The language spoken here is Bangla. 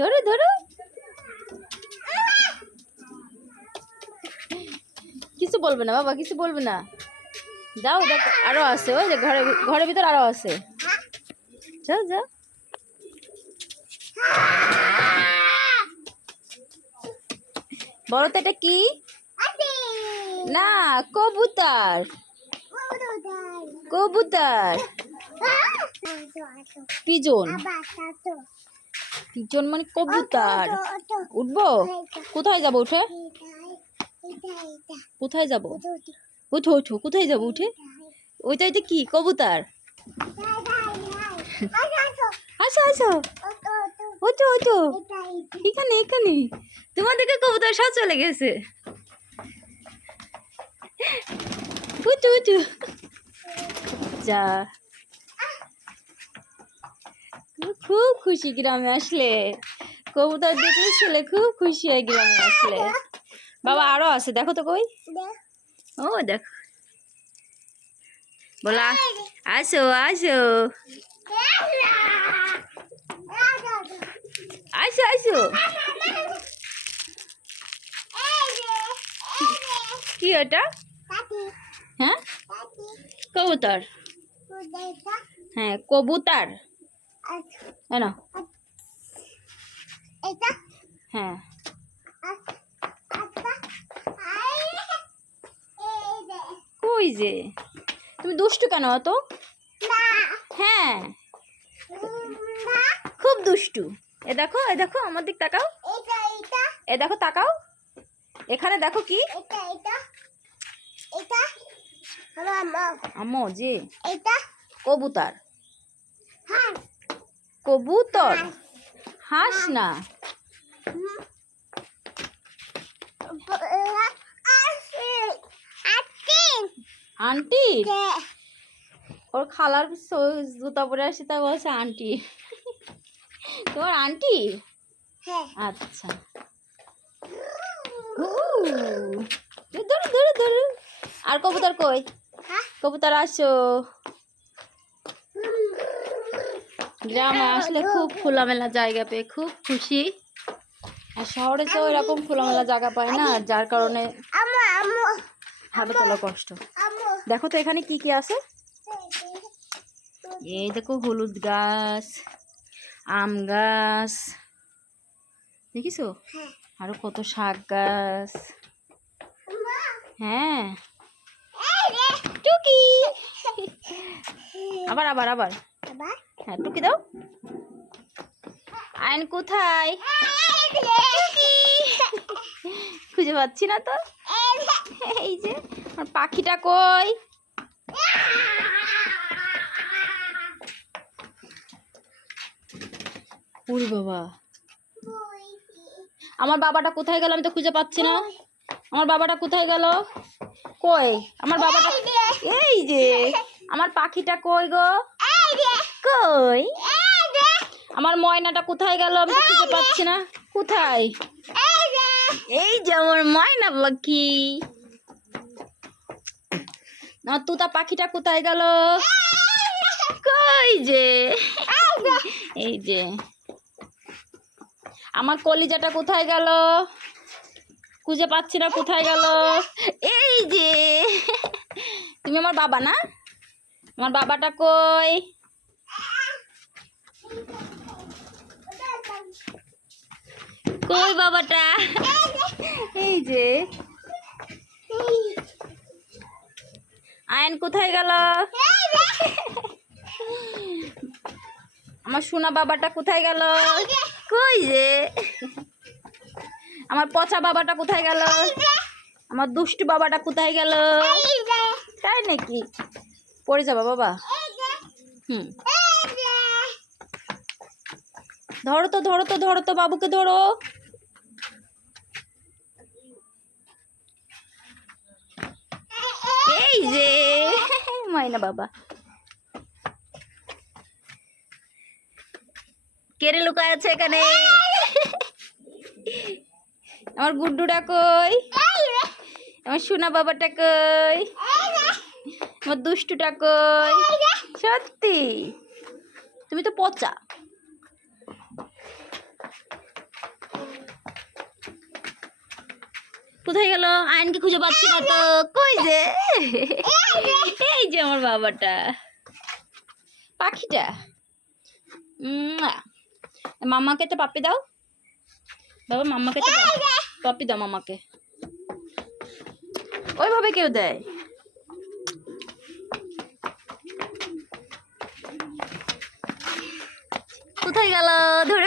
ধরো ধরো। কিছু বলবে না বাবা, কিছু বলবে না। যাও দেখো, আরো আছে, ওই যে ঘরের ভিতর আরো আছে। যাও যাও। বলো তো এটা কি? না, কবুতর। কবুতর, পিজন। পিজন মানে কবুতর। উঠবো? কোথায় যাবো উঠে? কোথায় যাবো? ওঠো ওঠো, কোথায় যাবো উঠে? ওইটাই তো কি, কবুতর? আসো আসো, ওঠো ওঠো, এখানে এখানে। তোমাদেরকে কবুতর সব চলে গেছে। উঠো উঠো। যা, খুব খুশি গ্রামে আসলে। কবুতর দেখলে ছেলে খুব খুশি হয় গ্রামে আসলে। বাবা আরো আছে, দেখো তো কই। ও দেখো, বলা আসো আসো আসো আসো। কি ওটা? হ্যাঁ, কবুতর। হ্যাঁ, কবুতর। না, হ্যাঁ। কই যে তুমি দুষ্টু কেন অত? হ্যাঁ, খুব দুষ্টু। এ দেখো, এ দেখো, আমার দিক তাকাও। এ দেখো, তাকাও এখানে, দেখো কি। আম্মু জি, কবুতর। কবুতর, হাঁস না। আন্টি, ওর খালার জুতা পরে আসে তাই বলছে আন্টি। তোমার আন্টি? আচ্ছা। ধরো ধরো ধরো। আর কবুতর কই? কবুতর আসো। গ্রামে আসলে খুব খোলামেলা জায়গা পেয়ে খুব খুশি। আর শহরে তো এরকম খোলামেলা জায়গা পায় না, যার কারণে হাঁটা চলা কষ্ট। দেখো তো এখানে কি কি আছে। এই দেখো, হলুদ গাছ, আম গাছ, দেখিছো? আরো কত শাক গাছ। হ্যাঁ, টুকি। আবার আবার আবার, হ্যাঁ টুকি দাও। আইন কোথায়? খুঁজে পাচ্ছি না তো। এই যে আমার পাখিটা কই? ওরে বাবা, আমার বাবাটা কোথায় গেল? আমি তো খুঁজে পাচ্ছি না। আমার বাবাটা কোথায় গেল? কই আমার বাবাটা? এই যে আমার পাখিটা কই গো? কই আমার ময়নাটা কোথায় গেল? আমি তো খুঁজে পাচ্ছি না। কোথায়? এই যে আমার ময়না পাখি। আমার তুতা পাখিটা কোথায় গেল? কই যে, এই যে আমার কলিজাটা কোথায় গেল? খুঁজে পাচ্ছি না, কোথায় গেল? এই যে, তুমি আমার বাবা না? আমার বাবাটা কই? কই বাবাটা? এই যে আয়ন কোথায় গেল? আমার সোনা বাবাটা কোথায় গেল? কই যে আমার পচা বাবাটা কোথায় গেল? আমার দুষ্টু বাবাটা কোথায় গেল? তাই নাকি? পড়ে যাবা বাবা। ধরো তো ধরো তো ধরো তো, বাবুকে ধরো। এই যে ময়না বাবা। কেড়ে লুকায় আছে এখানে। আমার গুড্ডুটা কই? আমার সোনা বাবাটা কই? আমার দুষ্টুটা কই? সত্যি তুমি তো পচা। কোথায় গেল? আয়নকে খুঁজে পাচ্ছি না তো। কই যে? এই যে আমার বাবাটা, পাখিটা। মাম্মাকে তো পাপ্পি দাও বাবা, মাম্মাকে তো পাপ্পি দাও মাম্মাকে। ওইভাবে কেউ দেয়? কোথায় গেল? ধরে